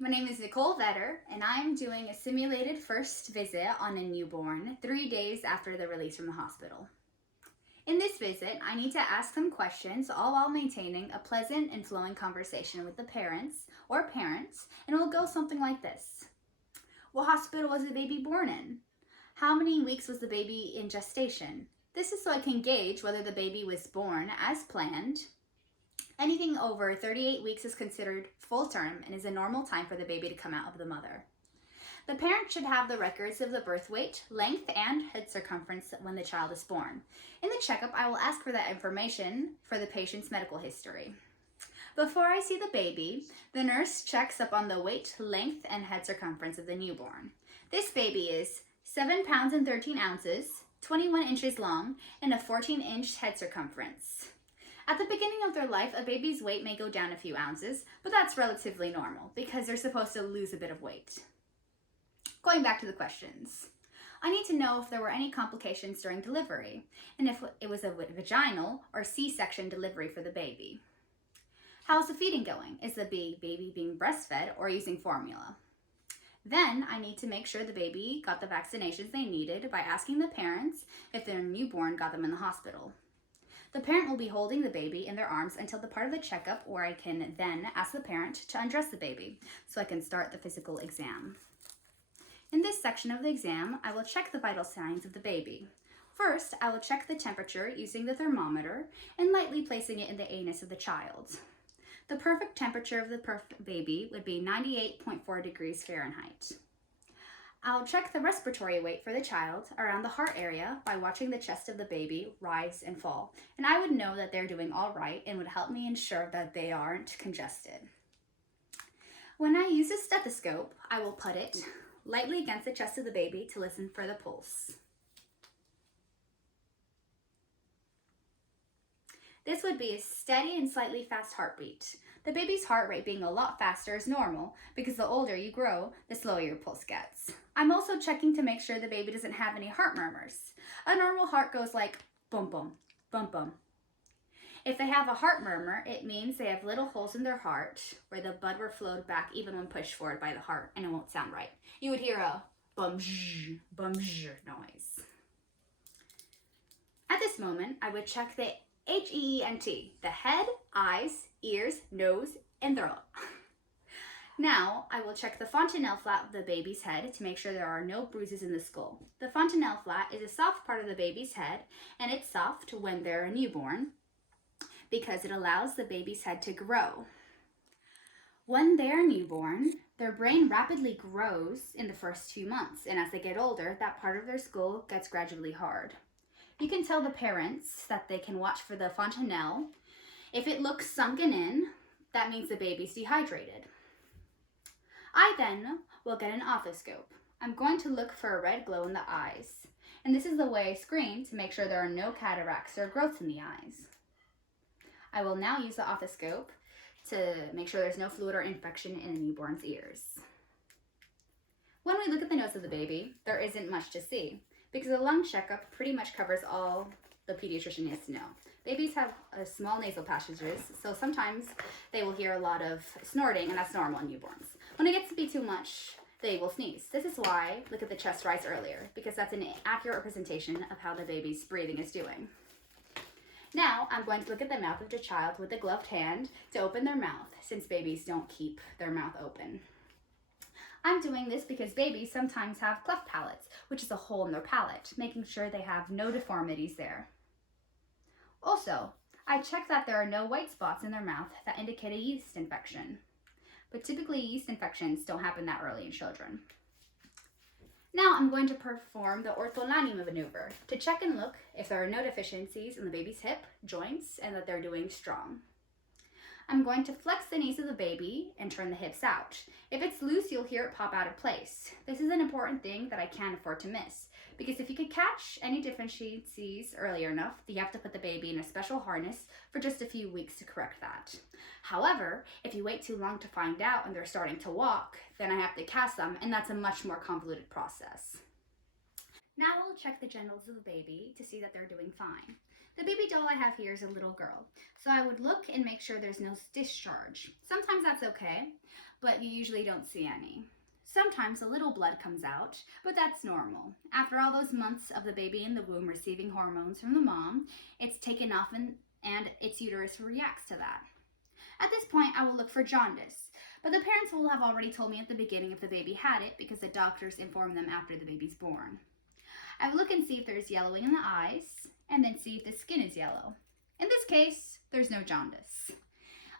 My name is Nicole Vedder, and I'm doing a simulated first visit on a newborn 3 days after the release from the hospital. In this visit, I need to ask some questions, all while maintaining a pleasant and flowing conversation with the parents, and it will go something like this. What hospital was the baby born in? How many weeks was the baby in gestation? This is so I can gauge whether the baby was born as planned. Anything over 38 weeks is considered full term and is a normal time for the baby to come out of the mother. The parent should have the records of the birth weight, length, and head circumference when the child is born. In the checkup, I will ask for that information for the patient's medical history. Before I see the baby, the nurse checks up on the weight, length, and head circumference of the newborn. This baby is 7 pounds and 13 ounces, 21 inches long, and a 14-inch head circumference. At the beginning of their life, a baby's weight may go down a few ounces, but that's relatively normal because they're supposed to lose a bit of weight. Going back to the questions. I need to know if there were any complications during delivery, and if it was a vaginal or C-section delivery for the baby. How's the feeding going? Is the baby being breastfed or using formula? Then I need to make sure the baby got the vaccinations they needed by asking the parents if their newborn got them in the hospital. The parent will be holding the baby in their arms until the part of the checkup where I can then ask the parent to undress the baby so I can start the physical exam. In this section of the exam, I will check the vital signs of the baby. First, I will check the temperature using the thermometer and lightly placing it in the anus of the child. The perfect temperature of the baby would be 98.4 degrees Fahrenheit. I'll check the respiratory rate for the child around the heart area by watching the chest of the baby rise and fall, and I would know that they're doing all right and would help me ensure that they aren't congested. When I use a stethoscope, I will put it lightly against the chest of the baby to listen for the pulse. This would be a steady and slightly fast heartbeat. The baby's heart rate being a lot faster is normal because the older you grow, the slower your pulse gets. I'm also checking to make sure the baby doesn't have any heart murmurs. A normal heart goes like bum bum, bum bum. If they have a heart murmur, it means they have little holes in their heart where the blood will flow back even when pushed forward by the heart, and it won't sound right. You would hear a bum zh noise. At this moment, I would check the HEENT, the head, eyes, ears, nose, and throat. Now, I will check the fontanelle flap of the baby's head to make sure there are no bruises in the skull. The fontanelle flap is a soft part of the baby's head, and it's soft when they're a newborn because it allows the baby's head to grow. When they're newborn, their brain rapidly grows in the first 2 months, and as they get older, that part of their skull gets gradually hard. You can tell the parents that they can watch for the fontanelle. If it looks sunken in, that means the baby's dehydrated. I then will get an otoscope. I'm going to look for a red glow in the eyes, and this is the way I screen to make sure there are no cataracts or growths in the eyes. I will now use the otoscope to make sure there's no fluid or infection in the newborn's ears. When we look at the nose of the baby, there isn't much to see, because a lung checkup pretty much covers all the pediatrician needs to know. Babies have small nasal passages, so sometimes they will hear a lot of snorting, and that's normal in newborns. When it gets to be too much, they will sneeze. This is why look at the chest rise earlier, because that's an accurate representation of how the baby's breathing is doing. Now, I'm going to look at the mouth of the child with a gloved hand to open their mouth, since babies don't keep their mouth open. I'm doing this because babies sometimes have cleft palates, which is a hole in their palate, making sure they have no deformities there. Also, I check that there are no white spots in their mouth that indicate a yeast infection. But typically yeast infections don't happen that early in children. Now I'm going to perform the ortholani maneuver to check and look if there are no deficiencies in the baby's hip, joints, and that they're doing strong. I'm going to flex the knees of the baby and turn the hips out. If it's loose, you'll hear it pop out of place. This is an important thing that I can't afford to miss, because if you could catch any deficiencies earlier enough, you have to put the baby in a special harness for just a few weeks to correct that. However, if you wait too long to find out and they're starting to walk, then I have to cast them, and that's a much more convoluted process. Now we'll check the genitals of the baby to see that they're doing fine. The baby doll I have here is a little girl, so I would look and make sure there's no discharge. Sometimes that's okay, but you usually don't see any. Sometimes a little blood comes out, but that's normal. After all those months of the baby in the womb receiving hormones from the mom, it's taken off and its uterus reacts to that. At this point, I will look for jaundice, but the parents will have already told me at the beginning if the baby had it because the doctors inform them after the baby's born. I will look and see if there's yellowing in the eyes, and then see if the skin is yellow. In this case, there's no jaundice.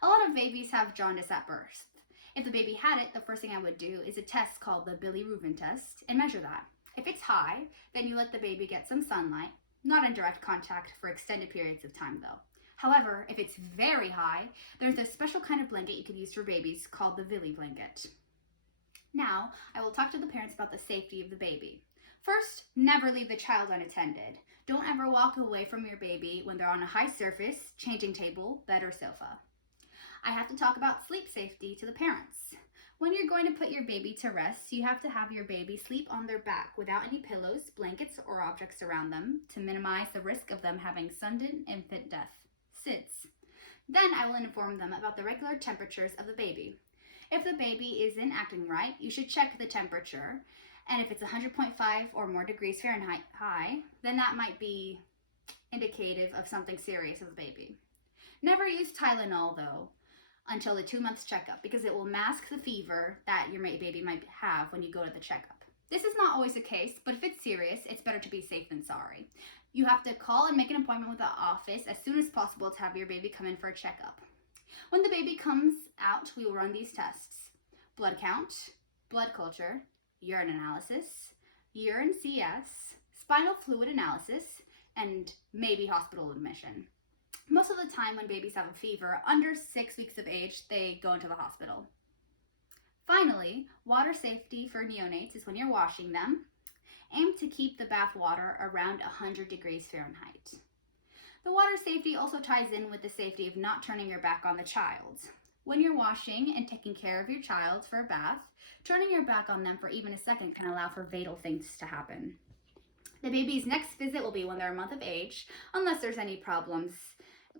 A lot of babies have jaundice at birth. If the baby had it, the first thing I would do is a test called the bilirubin test and measure that. If it's high, then you let the baby get some sunlight, not in direct contact for extended periods of time though. However, if it's very high, there's a special kind of blanket you can use for babies called the Villi blanket. Now, I will talk to the parents about the safety of the baby. First, never leave the child unattended. Don't ever walk away from your baby when they're on a high surface, changing table, bed, or sofa. I have to talk about sleep safety to the parents. When you're going to put your baby to rest, you have to have your baby sleep on their back without any pillows, blankets, or objects around them to minimize the risk of them having sudden infant death, SIDS. Then I will inform them about the regular temperatures of the baby. If the baby isn't acting right, you should check the temperature, and if it's 100.5 or more degrees Fahrenheit high, then that might be indicative of something serious with the baby. Never use Tylenol though until the 2 months checkup because it will mask the fever that your baby might have when you go to the checkup. This is not always the case, but if it's serious, it's better to be safe than sorry. You have to call and make an appointment with the office as soon as possible to have your baby come in for a checkup. When the baby comes out, we will run these tests: blood count, blood culture, urine analysis, urine CS, spinal fluid analysis, and maybe hospital admission. Most of the time when babies have a fever under 6 weeks of age, they go into the hospital. Finally, water safety for neonates is when you're washing them. Aim to keep the bath water around 100 degrees Fahrenheit. The water safety also ties in with the safety of not turning your back on the child. When you're washing and taking care of your child for a bath, turning your back on them for even a second can allow for fatal things to happen. The baby's next visit will be when they're a month of age, unless there's any problems.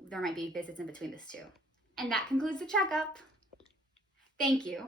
There might be visits in between this too. And that concludes the checkup. Thank you.